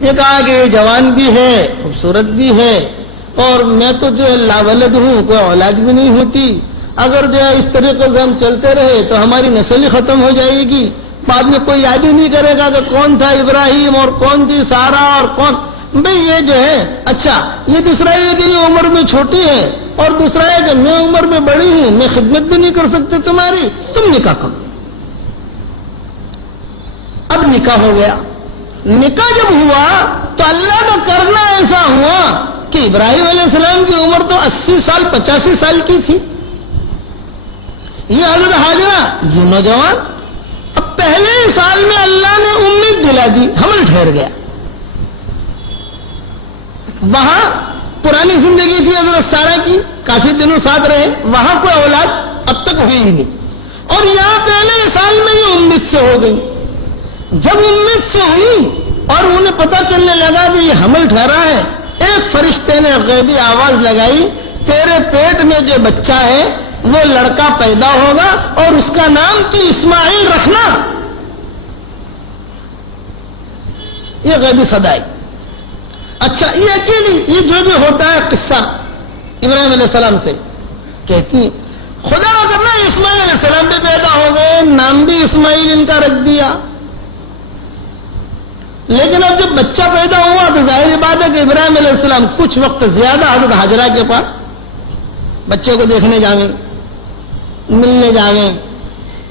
یہ کہا کہ یہ جوان بھی ہے، خوبصورت بھی ہے، اور میں تو جو ہے لاولد ہوں، کوئی اولاد بھی نہیں ہوتی، اگر جو ہے اس طریقے سے ہم چلتے رہے تو ہماری نسل ہی ختم ہو جائے گی، بعد میں کوئی یاد ہی نہیں کرے گا کہ کون تھا ابراہیم اور کون تھی سارا اور کون. بھئی یہ جو ہے اچھا، یہ دوسرا یہ کہ یہ عمر میں چھوٹی ہے، اور دوسرا ہے کہ میں عمر میں بڑی ہوں، میں خدمت بھی نہیں کر سکتے تمہاری، تم نکاح کرو. اب نکاح ہو گیا. نکاح جب ہوا تو اللہ کا کرنا ایسا ہوا کہ ابراہیم علیہ السلام کی عمر تو 80 سال 85 سال کی تھی، یہ حضرت حاجرہ یہ نوجوان. اب پہلے سال میں اللہ نے امید دلا دی، حمل ٹھہر گیا. وہاں پرانی زندگی تھی حضرت سارہ کی، کافی دنوں ساتھ رہے، وہاں کوئی اولاد اب تک ہوئی ہی نہیں، اور یہاں پہلے سال میں یہ امید سے ہو گئی. جب امید سے ہوئی اور انہیں پتا چلنے لگا کہ یہ حمل ٹھہرا ہے، ایک فرشتے نے غیبی آواز لگائی، تیرے پیٹ میں جو بچہ ہے وہ لڑکا پیدا ہوگا اور اس کا نام تو اسماعیل رکھنا. یہ غیبی صدائی. اچھا، یہ اکیلی یہ جو بھی ہوتا ہے قصہ ابراہیم علیہ السلام سے کہتی ہیں، خدا کرنا اسماعیل علیہ السلام بھی پیدا ہو گئے، نام بھی اسماعیل ان کا رکھ دیا. لیکن اب جب بچہ پیدا ہوا تو ظاہر بات ہے کہ ابراہیم علیہ السلام کچھ وقت زیادہ حضرت حاجرہ کے پاس بچے کو دیکھنے جاویں، ملنے جاویں،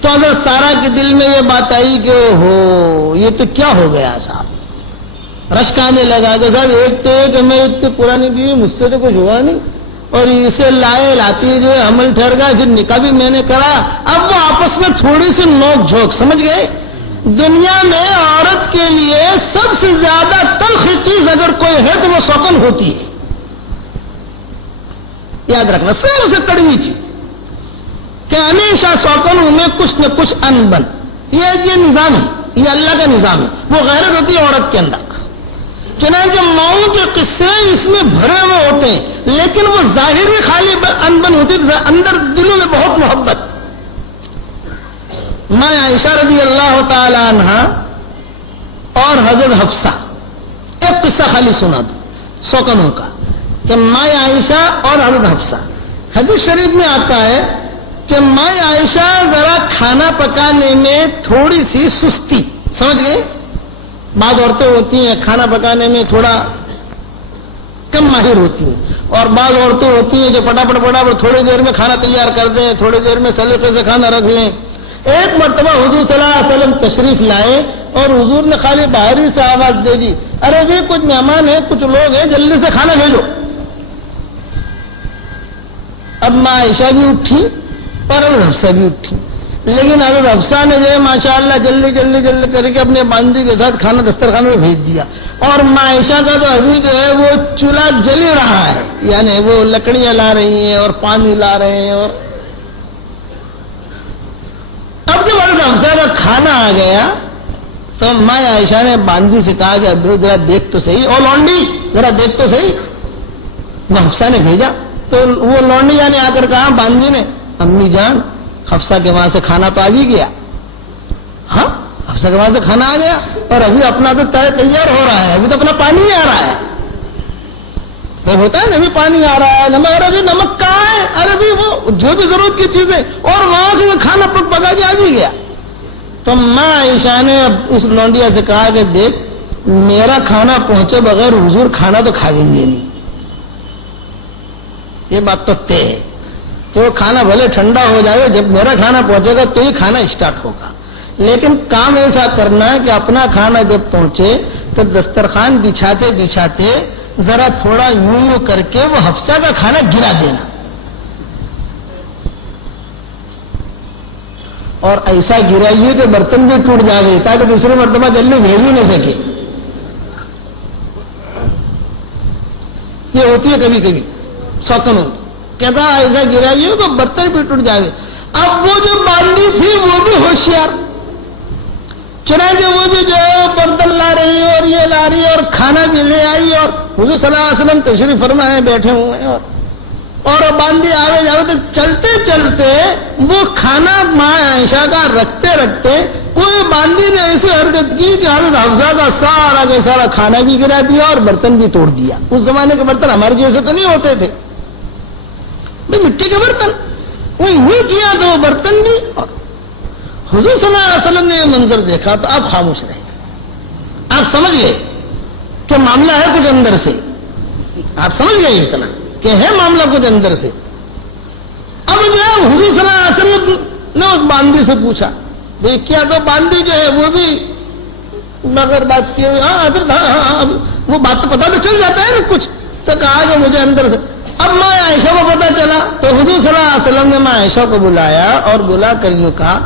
تو حضرت سارہ کے دل میں یہ بات آئی کہ ہو یہ تو کیا ہو گیا صاحب. رشک آنے لگا کہ صاحب ایک تو ایک میں اتنی پرانی بیوی، مجھ سے تو کچھ ہوا نہیں، اور اسے لاتی جو ہے حمل ٹھہر گیا، پھر نکاح بھی میں نے کرا. اب وہ آپس میں تھوڑی سی نوک جھوک، سمجھ گئے. دنیا میں عورت کے لیے سب سے زیادہ تلخ چیز اگر کوئی ہے تو وہ سوکن ہوتی ہے. یاد رکھنا، سب سے کڑوی چیز کہ ہمیشہ سوکنوں میں کچھ نہ کچھ ان بن. یہ نظام ہے، یہ اللہ کا نظام ہے. وہ غیرت ہوتی ہے عورت کے اندر. چنانچہ ماؤں کے قصے اس میں بھرے ہوئے ہوتے ہیں، لیکن وہ ظاہری خالی ان بن ہوتی ہے، اندر دلوں میں بہت محبت. ماں عائشہ رضی اللہ تعالی عنہ اور حضرت حفصہ، ایک قصہ خالی سنا دو سوکنوں کا کہ ماں عائشہ اور حضرت حفصہ. حدیث شریف میں آتا ہے کہ ماں عائشہ ذرا کھانا پکانے میں تھوڑی سی سستی، سمجھ گئے. بعض عورتیں ہوتی ہیں کھانا پکانے میں تھوڑا کم ماہر ہوتی ہیں، اور بعض عورتیں ہوتی ہیں جو پٹاپٹ تھوڑی دیر میں کھانا تیار کر دیں، تھوڑی دیر میں سلیقے سے کھانا رکھ لیں. ایک مرتبہ حضور صلی اللہ علیہ وسلم تشریف لائے اور حضور نے خالی باہری سے آواز دے دی، ارے بھی کچھ مہمان ہیں، کچھ لوگ ہیں، جلدی سے کھانا بھیجو. اب ماں عائشہ بھی اٹھی اور حضرت حفصہ بھی اٹھی، لیکن حضرت حفصہ نے جو ہے ماشاءاللہ جلدی کر کے اپنے باندھی کے ساتھ کھانا دسترخوان میں بھیج دیا، اور ماں عائشہ کا تو ابھی جو ہے وہ چولہا جل ہی رہا ہے، یعنی وہ لکڑیاں لا رہی ہیں اور پانی لا رہے ہیں. اور اب جب حضرت حفصہ کا کھانا آ گیا تو ماں عائشہ نے باندھی سے کہا کہ ابھی ذرا دیکھ تو صحیح، اور لونڈی ذرا دیکھ تو صحیح. وہ حفصہ نے بھیجا تو وہ لونڈی جانے آ کر کہا باندھی نے، امی جان حفصہ کے وہاں سے کھانا تو آ بھی گیا. ہاں، حفصہ کے وہاں سے کھانا آ گیا، اور ابھی اپنا تو تیار ہو رہا ہے، ابھی تو اپنا پانی ہی آ رہا ہے. وہ ہوتا ہے نا، ابھی پانی آ رہا ہے، نمک، ارے نمک کہاں ہے، ارے بھی وہ جو بھی ضرورت کی چیزیں، اور وہاں سے وہ کھانا پکا کے آ بھی گیا. تو ماں عائشہ نے اس لونڈیا سے کہا کہ دیکھ، میرا کھانا پہنچے بغیر حضور کھانا تو کھائیں گے نہیں. یہ بات تو طے ہے کہ وہ کھانا بھلے ٹھنڈا ہو جائے، جب میرا کھانا پہنچے گا تو ہی کھانا اسٹارٹ ہوگا. لیکن کام ایسا کرنا ہے کہ اپنا کھانا جب پہنچے تو دسترخوان بچھاتے ذرا تھوڑا یوں کر کے وہ حفصہ کا کھانا گرا دینا، اور ایسا گرائیے کہ برتن بھی ٹوٹ جائے تاکہ دوسری مرتبہ جلدی بھیج بھی نہ سکے. یہ ہوتی ہے کبھی کبھی سوکنوں، کہتا ایسا گرائیے کہ برتن بھی ٹوٹ جائے. اب وہ جو باندھی تھی وہ بھی ہوشیار، چنانچہ وہ بھی جو ہے برتن لا رہی ہے اور یہ لا رہی ہے اور کھانا بھی لے آئی، اور حضور صلی اللہ علیہ وسلم تشریف فرما ہے، بیٹھے ہوئے ہیں، اور اور وہ باندھی آگے جاؤ تو چلتے چلتے وہ کھانا ماں عائشہ کا رکھتے رکھتے کوئی باندھی نے ایسی حرکت کی کہ حضرت حفصہ کا سارا کا سارا کھانا بھی گرا دیا اور برتن بھی توڑ دیا. اس زمانے کے برتن ہمارے جیسے تو نہیں ہوتے تھے بھائی، مٹی کے برتن. وہ یوں کیا تو وہ برتن بھی. اور حضور صلی اللہ علیہ وسلم نے یہ منظر دیکھا تو آپ خاموش رہے. آپ سمجھ گئے کہ معاملہ ہے کچھ اندر سے. آپ سمجھ گئے اتنا کہ ہے معاملہ کچھ اندر سے. اب جو ہے حضور صلی اللہ علیہ وسلم نے اس باندھی سے پوچھا بھائی کیا تو باندھی جو ہے وہ بھی مگر بات کی وہ بات تو پتا تو چل جاتا ہے نا کچھ. تو کہا کہ مجھے اندر سے. اب ماں عائشہ کو پتا چلا تو حضور صلی اللہ علیہ وسلم نے ماں عائشہ کو بلایا اور بلا کر یوں کہا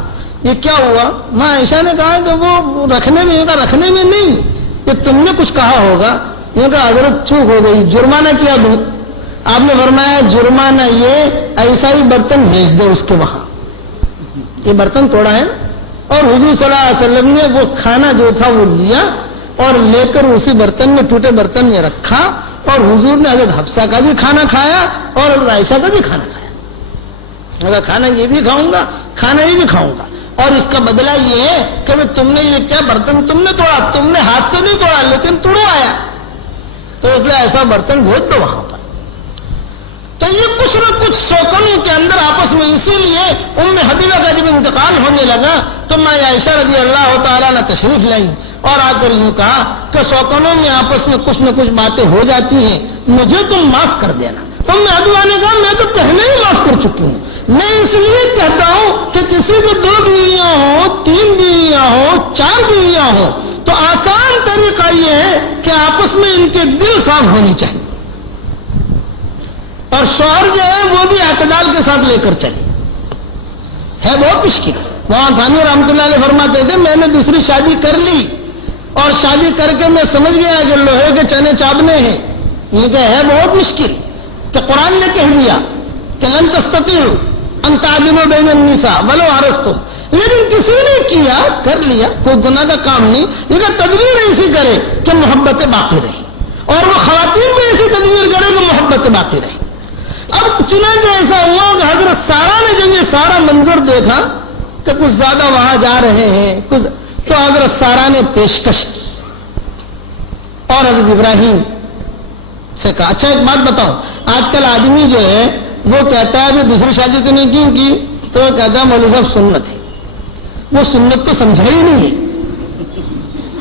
یہ کیا ہوا. ماں عائشہ نے کہا کہ وہ رکھنے میں نہیں کہ تم نے کچھ کہا ہوگا. یہ کہا حضرت چوک ہو گئی، جرمانہ کیا دوں. آپ نے فرمایا جرمانہ یہ ایسا ہی برتن بھیج دے اس کے وہاں. یہ برتن توڑا ہے. اور حضور صلی اللہ علیہ وسلم نے وہ کھانا جو تھا وہ لیا اور لے کر اسی برتن میں ٹوٹے برتن میں رکھا اور حضور نے حضرت حفصہ کا بھی کھانا کھایا اور حضرت عائشہ کا بھی کھانا کھایا. اگر کھانا یہ بھی کھاؤں گا کھانا یہ بھی کھاؤں گا اور اس کا بدلہ یہ ہے کہ تم نے یہ کیا برتن تم نے توڑا، تم نے ہاتھ سے نہیں توڑا لیکن توڑوایا تو اس لیے ایسا برتن بھیج دو وہاں پر. تو یہ کچھ نہ کچھ سوکنوں کے اندر آپس میں. اسی لیے ام حبیبہ کا جب انتقال ہونے لگا تو ماں عائشہ رضی اللہ تعالیٰ نے تشریف لائی اور آ کر یوں کہا کہ سوکنوں میں آپس میں کچھ نہ کچھ باتیں ہو جاتی ہیں، مجھے تم معاف کر دینا. ام حبیبہ نے کہا میں تو پہلے ہی معاف کر چکی ہوں. میں اس لیے کہتا ہوں کہ کسی کو 2 بیویاں ہوں 3 بیویاں ہوں 4 بیویاں ہوں تو آسان طریقہ یہ ہے کہ آپس میں ان کے دل صاف ہونی چاہیے اور شوہر جو ہے وہ بھی اعتدال کے ساتھ لے کر چلے. ہے بہت مشکل. وہاں تھانوی رحمۃ اللہ علیہ فرماتے تھے میں نے دوسری شادی کر لی اور شادی کر کے میں سمجھ گیا کہ لوہے کے چنے چابنے ہیں. یہ کہ ہے بہت مشکل کہ قرآن نے کہہ دیا کہ لن تستطیعوا ان تعدلوا بین النساء ولو حرصتم. لیکن کسی نے کیا کر لیا کوئی گناہ کا کام نہیں. لیکن تدبیر ایسی کرے کہ محبتیں باقی رہیں اور وہ خواتین بھی ایسی تدبیر کرے کہ محبتیں باقی رہیں. اب چنانچہ ایسا ہوا کہ حضرت سارا نے جب یہ سارا منظر دیکھا کہ کچھ زیادہ وہاں جا رہے ہیں کچھ تو حضرت سارا نے پیشکش کی اور حضرت ابراہیم سے کہا اچھا ایک بات بتاؤ آج کل آدمی جو ہے وہ کہتا ہے کہ دوسری شادی تو نہیں کیوں کی تو وہ کہتا ہے مولوی صاحب سنت ہے. وہ سنت کو سمجھا ہی نہیں ہے.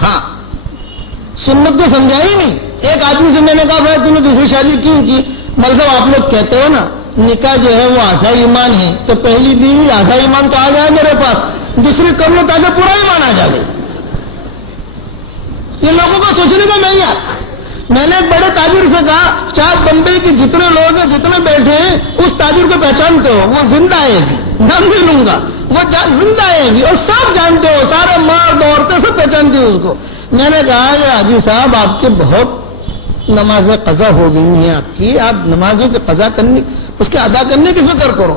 ہاں سنت کو سمجھا ہی نہیں. ایک آدمی سے میں نے کہا بھائی تم نے دوسری شادی کیوں کی؟ مطلب آپ لوگ کہتے ہو نا نکاح جو ہے وہ آدھا ایمان ہے تو پہلی بیوی آدھا ایمان تو آ جائے میرے پاس دوسری کر لو تاکہ پورا ایمان آ جائے. یہ لوگوں کا سوچنے کا نہیں ہے. میں نے ایک بڑے تاجر سے کہا چاہے بمبئی کے جتنے لوگ ہیں جتنے بیٹھے ہیں اس تاجر کو پہچانتے ہو؟ وہ زندہ ہے بھی نام بھی لوں گا وہ زندہ ہے بھی اور سب جانتے ہو سارے مرد عورتیں سب پہچانتے ہو اس کو. میں نے کہا کہ حاجی صاحب آپ کے بہت نمازیں قضا ہو گئی ہیں آپ کی آپ نمازوں کے قضا کرنے اس کے ادا کرنے کی فکر کرو.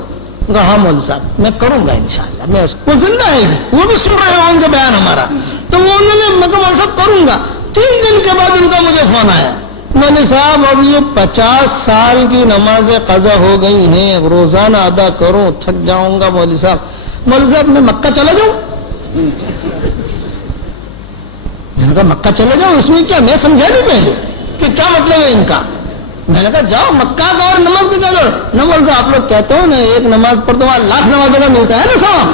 ہاں مولوی صاحب میں کروں گا انشاءاللہ. میں وہ زندہ ہے وہ بھی سن رہے ہوں گے بیان ہمارا تو وہ انہوں نے میں مولوی صاحب کروں گا. 3 دن کے بعد ان کا مجھے فون آیا مولوی صاحب اب یہ 50 سال کی نمازیں قضا ہو گئی ہیں روزانہ ادا کروں تھک جاؤں گا مولوی صاحب میں مکہ چلا جاؤں. ان کا مکہ چلے جاؤ اس میں کیا میں سمجھا نہیں پہلے کہ کیا مطلب ہے ان کا. میں نے کہا جاؤ مکہ کا اور نماز کی کیا کرو. نماز آپ لوگ کہتے ہو نا ایک نماز پر تو 1,00,000 نمازوں کا ملتا ہے نا صاحب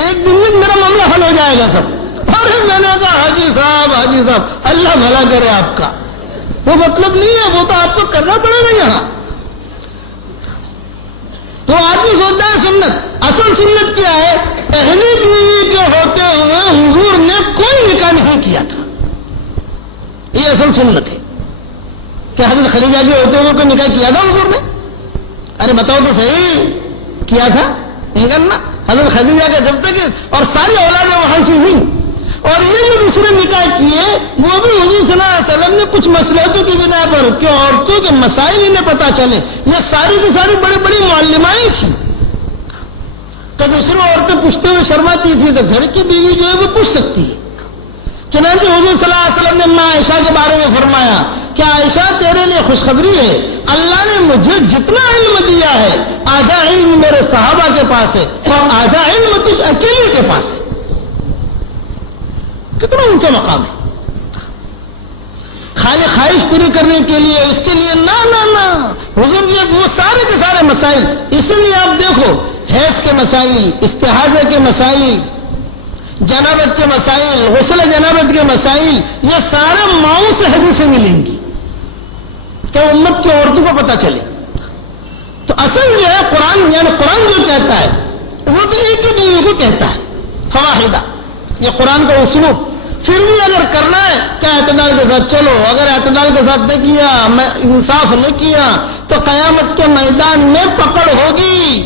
ایک دن میں میرا معاملہ حل ہو جائے گا سب. ارے میں نے کہا حاجی صاحب اللہ بھلا کرے آپ کا وہ مطلب نہیں ہے وہ تو آپ کو کرنا پڑے گا یہاں. تو آدمی سوچتا ہے سنت اصل سنت کیا ہے پہلی بیوی کے ہوتے ہوئے حضور نے کوئی نکاح نہیں کیا تھا. یہ اصل سنت ہے کہ حضرت خدیجہ کے ہوتے ہوئے کوئی نکاح کیا تھا حضور نے؟ ارے بتاؤ تو صحیح کیا تھا نہیں کرنا. حضرت خدیجہ کے جب تک اور ساری اولادیں وہاں سے ہوئی اور یہ جو دوسرے نکاح کیے وہ بھی حضور صلی اللہ علیہ وسلم نے کچھ مصلحتوں کی بنا پر کہ عورتوں کے مسائل انہیں پتہ چلے. یہ ساری کی ساری بڑی بڑی معلمائیں تھیں کہ دوسرے عورتیں پوچھتے ہوئے شرماتی تھی تو گھر کی بیوی جو ہے وہ پوچھ سکتی ہے. چنانچہ حضور صلی اللہ علیہ وسلم نے ماں عائشہ کے بارے میں فرمایا کیا عائشہ تیرے لیے خوشخبری ہے، اللہ نے مجھے جتنا علم دیا ہے آدھا علم میرے صحابہ کے پاس ہے اور آدھا علم تجھ اکیلے کے پاس ہے. کتنا اونچا مقام ہے. خالی خواہش پوری کرنے کے لیے اس کے لیے نہ نہ نہ حضور یہ وہ سارے کے سارے مسائل. اسی لیے آپ دیکھو حیض کے مسائل، استحاضہ کے مسائل، جنابت کے مسائل، غسل جنابت کے مسائل، یہ سارے ماؤں سے حدیثیں ملیں گی کہ امت کی عورتوں کو پتہ چلے. تو اصل جو ہے قرآن، یعنی قرآن جو کہتا ہے وہ تو ایک ہی دنیا کو کہتا ہے فواحدہ، یہ قرآن کا اسلوب. پھر بھی اگر کرنا ہے کہ اعتدال کے ساتھ چلو، اگر اعتدال کے ساتھ نہ کیا، انصاف نہ کیا تو قیامت کے میدان میں پکڑ ہوگی.